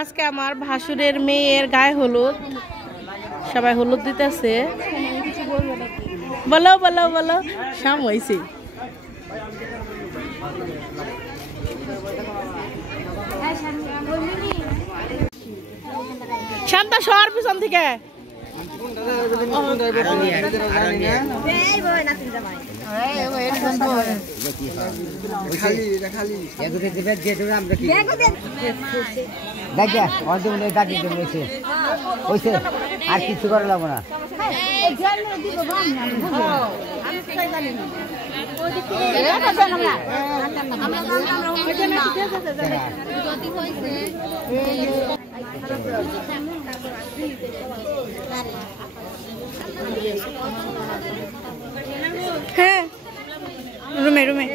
আজকে আমার ভাসুরের মেয়ের গায়ে হলুদ, সবাই হলুদ দিতেছে। বলো বলো বলো, শাম হয়েছে। শান্ত সর পিছন থেকে। আর কিছু করা লাগবো না। হ্যাঁ, রুমে রুমে।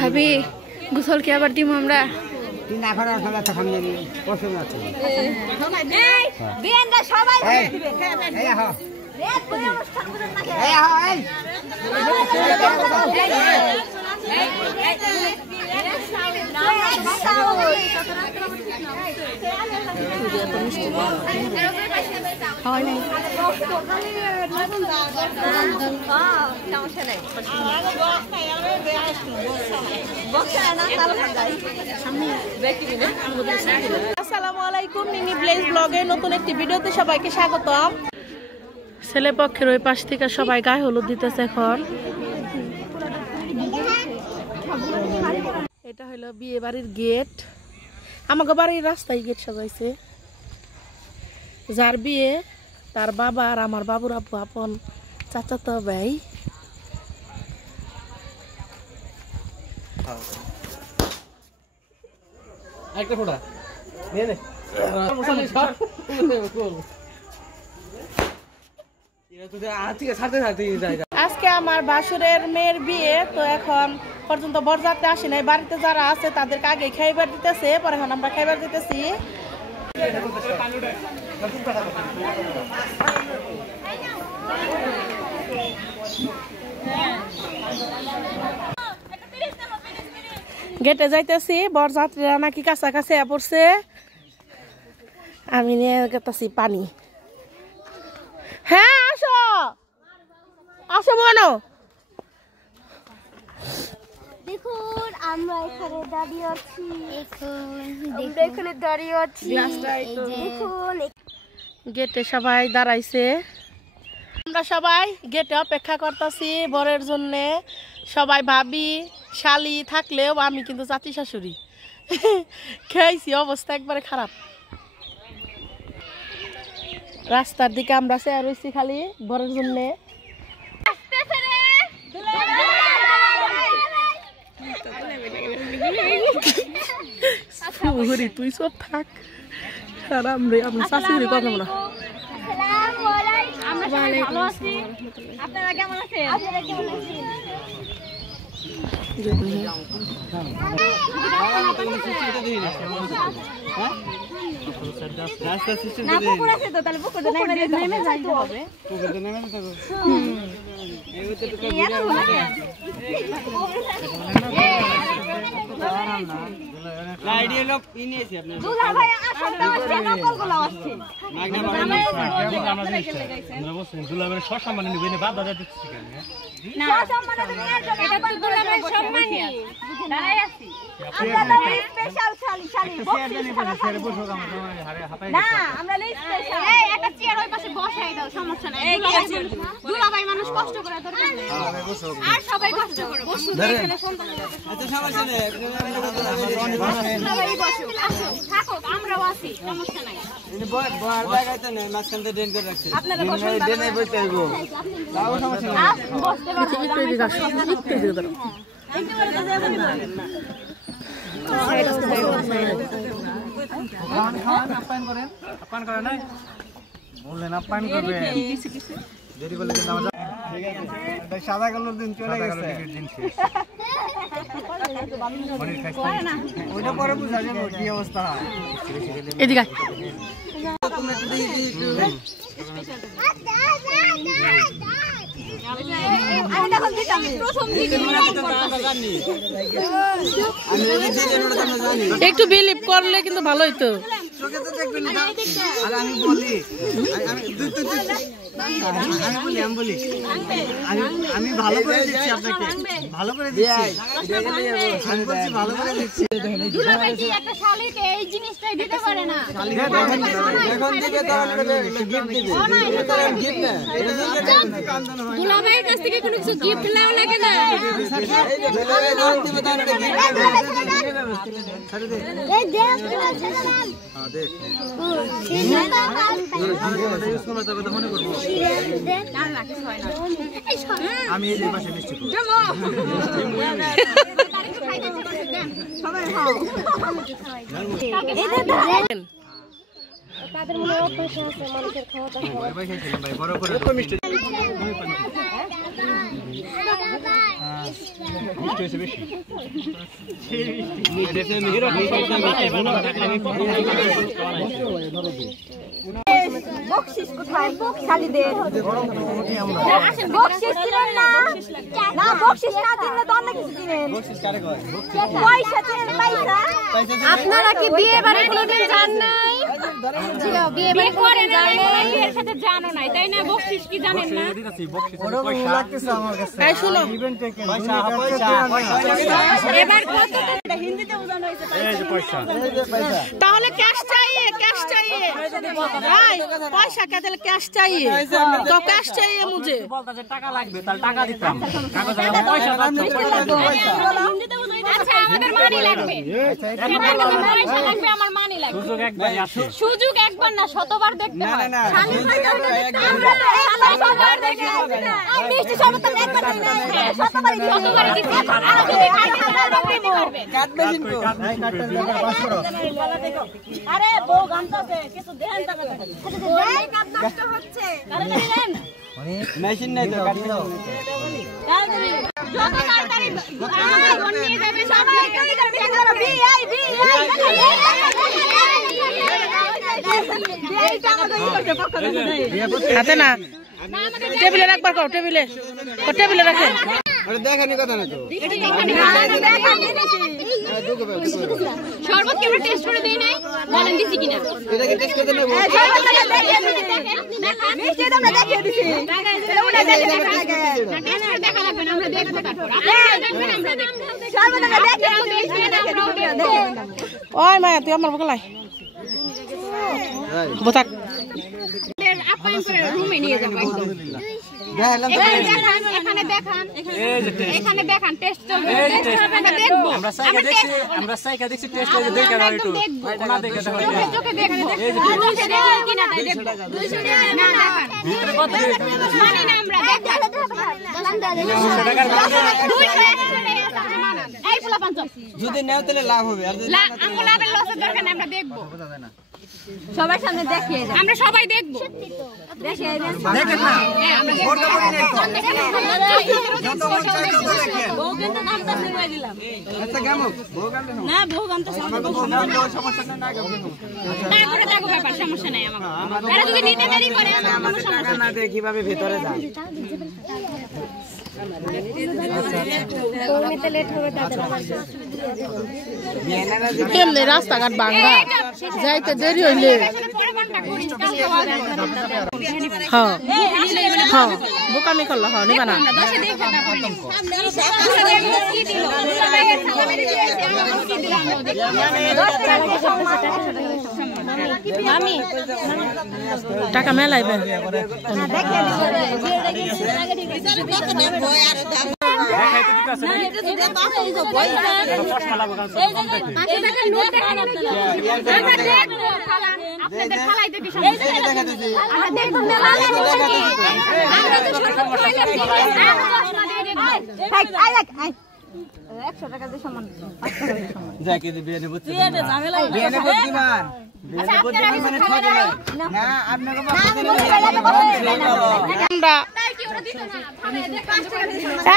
ভাবি গোসল কি আবার দিব আমরা? আসসালামু আলাইকুম, মিনি ব্লেজ ব্লগের নতুন একটি ভিডিওতে সবাইকে স্বাগতম। ছেলে পক্ষের ওই পাশ থেকে সবাই গায়ে হলুদ দিতেছে এখন। এটা হলো বিয়ে বাড়ির গেট। আমাকে বাড়ির রাস্তায় গেট সাজাইছে। যার বিয়ে তার বাবা আর আমার বাবুর আব্বু আপন চাচাতো ভাই। আজকে আমার ভাসুরের মেয়ের বিয়ে, তো এখন পর্যন্ত বরযাত্রী আসে নাই। বাড়িতে যারা আছে তাদেরকে আগে খাইবার দিতেছে, পরে এখন আমরা খাইবার দিতেছি। গেটে যাইতেছি, বরযাত্রীরা নাকি কাছাকাছি পড়ছে। আমি নিয়ে গেতেছি পানি। হ্যাঁ আসো আসো বোনো। দেখুন আমরা এখানে দাঁড়িয়ে আছি। এখানে দাঁড়িয়ে আছি। দেখুন গেটে সবাই দাঁড়াইছে। আমরা সবাই গেটে অপেক্ষা করতেছি বরের জন্য। সবাই ভাবি শালি থাকলেও আমি কিন্তু জাতি শাশুড়ি। খেয়েছি, অবস্থা একবারে খারাপ। রাস্তার দিকে আমরা চেয়ার রয়েছি খালি বরের জন্য। তুই সব থাক, আর আমরা শাশুড়ি কথা না। সাদা কালোর দিন চলে গেছে। ওইটা পরে বুঝা যাবে কি অবস্থা হয়। এদিকে একটু বিলিভ করলে কিন্তু ভালো হইতো। আমি বলি আমি ভালো করে দিচ্ছি আপনাকে, ভালো করে দিচ্ছি, আমি বলছি ভালো করে দিচ্ছি। দুলাভাই কি একটা শালিকে এই জিনিসটাই দিতে পারে না? দুলাভাইয়ের কাছ থেকে কোনো কিছু গিফট নাও লাগে না। এই দেখ আমি এই যে পাশে মিষ্টি তাদের মনে অভ্যাস আছে মানুষের খাওয়া দাওয়া মিষ্টি হয়েছে বেশি। বকশিস কোথায় শালীদের? বকশিস দিলেন না? না বকশিস না দিলে তো অন্য কিছু দিবেন। পয়সা দিলেন, পয়সা। আপনারা কি বিয়ে বাড়ি কোনোদিন যান নাই? বিয়ে বাড়ি করে যান নাই, এর সাথে জানো নাই তাই না? বকশিস কি জানেন না? পয়সা লাগতেছে আমার কাছে। এই শুনো, পয়সা এবার কত এটা হিন্দিতে বোঝানো হয়েছে? এই যে পয়সা, তাহলে ক্যাশ চাইয়ে, ক্যাশ চাইয়ে ভাই, পয়সা কে দিলে ক্যাশ চাইয়ে, তো ক্যাশ চাইয়ে মুझे বলতাছে টাকা লাগবে, তাহলে টাকা দিতাম। পয়সা আচ্ছা আমাদের মানি লাগবে, পয়সা লাগবে, আমার মানি লাগবে। সুযোগ একবার আসে, সুযোগ একবার না শতবার দেখতে হয়। শতবার দেখতে হবে না। আমি মিষ্টি শরবত একবার দিই না, শতবার দিই, শতবার দিই। আর যদি খাইতে পারবে কাটবে কিন্তু আরে বউ গানতাছে কিছু দেন টাকা বই কাট নষ্ট হচ্ছে কারণ দিলেন মেশিন নাই তো কাটি দাও। যত তাড়াতাড়ি ঘর নিয়ে যাবে সবাই কাজ করবে একবার বিআই হাতে না, টেবিলে রাখবার কও, টেবিলে টেবিলে রাখেন। আরে দেখানি কথা না তো, শরবত কি আমরা টেস্ট করে দেই নাই? বলেন দিছি কিনা? এটাকে টেস্ট করে দেব। শরবতটা দেখিয়ে দিছি, দেখেন মিষ্টি তো আমরা দেখিয়ে দিছি, এটা উনি দেখেন না, টেস্ট করে দেখা লাগবে না, আমরা দেখব তারপর আপনারা দেখবেন, আমরা দেখব। শরবতটা দেখিয়ে দিছি, মিষ্টি দেখেন। ওই মায়া তুই আমার বকলাই বোতাক আপ্যায়ন করে রুমে নিয়ে যাব একদম। এখানে দেখান, এখানে দেখান, টেস্ট চলবে, আমরা দেখব, আমরা সাইকা দেখছি টেস্ট করে দেখে না একটু না দেখে দেখো, চোখে দেখব, চোখে দেখব কিনা তাই দেখব। না দেখান ভিতরে কত মানে না আমরা দেখব, 200 টাকার এই পোলা পাঁচ যদি নাও তাহলে লাভ হবে, আর লা আমরা লাভের লসের দরকার নেই, আমরা দেখব সবার সামনে দেখিয়ে যাব, আমরা সবাই দেখব, দেখিয়ে দেন দেখেন না আমরা বড় বড় নেই যত মন চাই তত দেখেন। বউ কিন্তু গামটা ছেড়ে দিলাম আচ্ছা কেমন বউ গামটা না, বউ গামটা ছেড়ে আমাকে বউ গামটা সমস্যা না কেন না করে থাকো, ব্যাপার সমস্যা নাই আমাকে। আরে যদি নিতে দেরি করে আমার টাকা না দিয়ে কিভাবে ভিতরে যায়? কেমনে রাস্তাঘাট ভাঙ্গা যাইতে দেরি হইলে হ্যাঁ হ্যাঁ বোকামি করলো, হ্যাঁ নিবা না। টাকা মেলাইবে 100 টাকা দিয়ে সমান 500 টাকা দিয়ে সমান যাকে বিয়ে নেব বিয়ে নে ঝামেলা বিয়ে নে বুদ্ধিমান বিয়ে নে বুদ্ধিমান মানে ঠকে না আপনাকে আমরা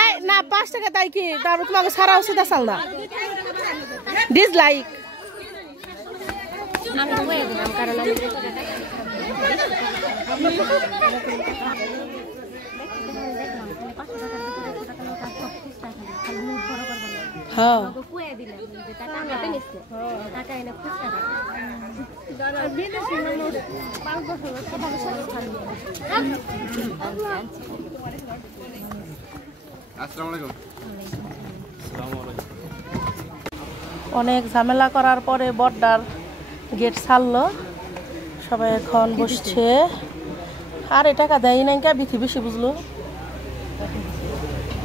এই না 5 টাকা তাই কি তারপর তোমাকে সারা ওষুধ আসাল না ডিসলাইক আমি বলে দিলাম কারণ আমি হ্যাঁ কুয়ে দিলাম যে টাকা হাতে নিচ্ছে টাকা এনে খুচরা দাদা বিদেশি মানুষ 5 বছর কিভাবে সাথে থাকবে আসসালামু আলাইকুম অনেক ঝামেলা করার পরে বড়দার গেট ছাড়লো সবাই এখন বসছে আর এ টাকা দেয় নাই কে বিথি বেশি বুঝলো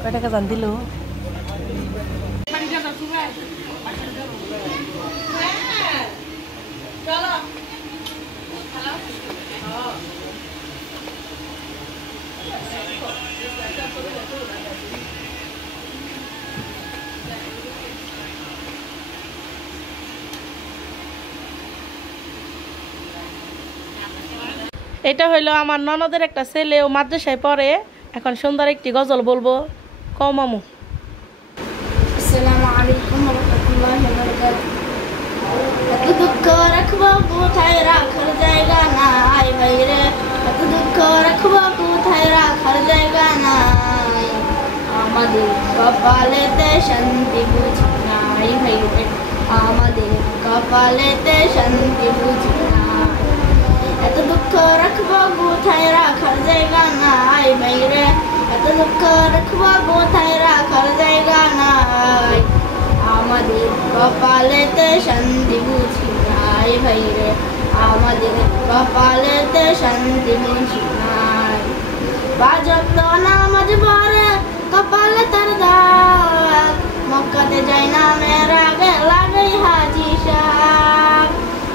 কয় টাকা জান দিল এটা হইলো আমার ননদের একটা ছেলে ও মাদ্রাসায় পড়ে এখন সুন্দর একটি গজল বলবো কও মামু আসসালামু আলাইকুম ওয়া রাহমাতুল্লাহি ওয়া বারাকাতুহু এত দুঃখ রাখবো কোথায় রাখার জায়গা নাই ভাইরে এত দুঃখ রাখবো কোথায় রাখার জায়গা নাই আমাদের কপালেতে শান্তি বুঝি নাই ভাইরে আমাদের কপালেতে শান্তি বুঝি নাই এত দুঃখ রাখবো কোথায় রাখার জায়গা নাই ভাইরে এত দুঃখ রাখবো কোথায় রাখার জায়গা নাই আমাদের কপালেতে শান্তি বুঝি নাই ভাইরে আমাদের কপালেতে শান্তি বুঝি নাই বাজত নামাজ পড়ে কপালে তার দাগ মক্কাতে যাই না মেরা গে লাগাই হাজি সাহেব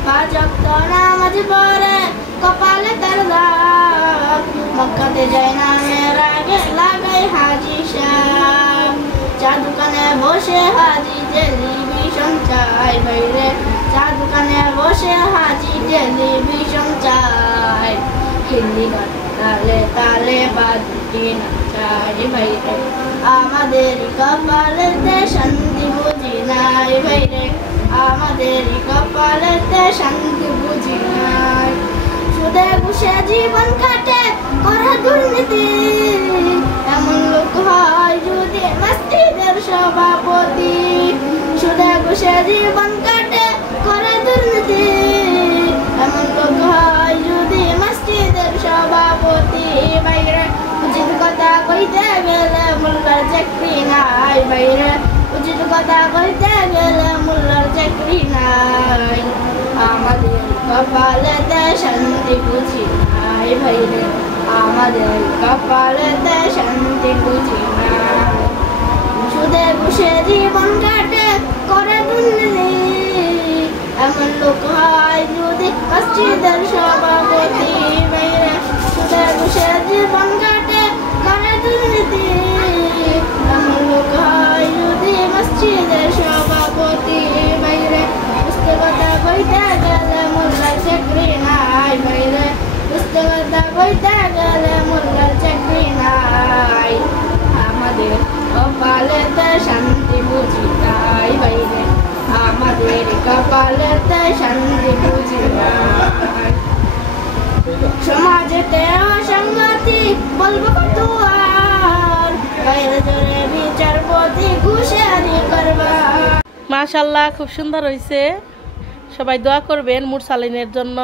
বাজত নামাজ পড়ে কপালে তার দাগ মক্কাতে যাই না মেরা গে লাগাই হাজি সাহেব চা দোকানে বসে হাজি টেলিভিশন চাই ভাইরে চা দোকানে বসে হাজি টেলিভিশন চাই হিন্দি গান তালে তালে বাজে না চাই ভাইরে আমাদের কপালেতে শান্তি বুঝি নাই ভাইরে আমাদের কপালেতে শান্তি বুঝি নাই সুদে ঘুষে জীবন কাটে করে দুর্নীতি এমন লোক হয় যদি মসজিদের সভাপতি সুদে ঘুষে জীবন কাটে করে দুর্নীতি এমন লোক হয় যদি মসজিদের সভাপতি বাইরে উচিত কথা কইতে গেলে মোল্লার চাকরি নাই বাইরে উচিত কথা কইতে গেলে মোল্লার চাকরি নাই আমাদের কপালেতে শান্তি বুঝি নাই ভাইরে আমাদের কপালেতে শান্তি বুঝি নাই সুদে ঘুষে জীবন কাটে করে দুর্নীতি এমন লোক হয় যদি মসজিদের সভাপতি ভাইরে সুদে ঘুষে জীবন কাটে করে দুর্নীতি এমন লোক হয় যদি মসজিদের সভাপতি ভাইরে বুঝতে কথা কইতে গেলে মোল্লার চাকরি নাই ভাইরে বুঝতে কথা কইতে গেলে মোল্লার চাকরি নাই আমাদের কপালেতে শান্তি বুঝি নাই ভাইরে আমাদের কপালেতে শান্তি বুঝি নাই সমাজেতে অসংগতি বলবো কত আর বাইরে জোরে বিচারপতি ঘুষারি করবা মাশাআল্লাহ খুব সুন্দর হয়েছে সবাই দোয়া করবেন মুরসালিনের জন্য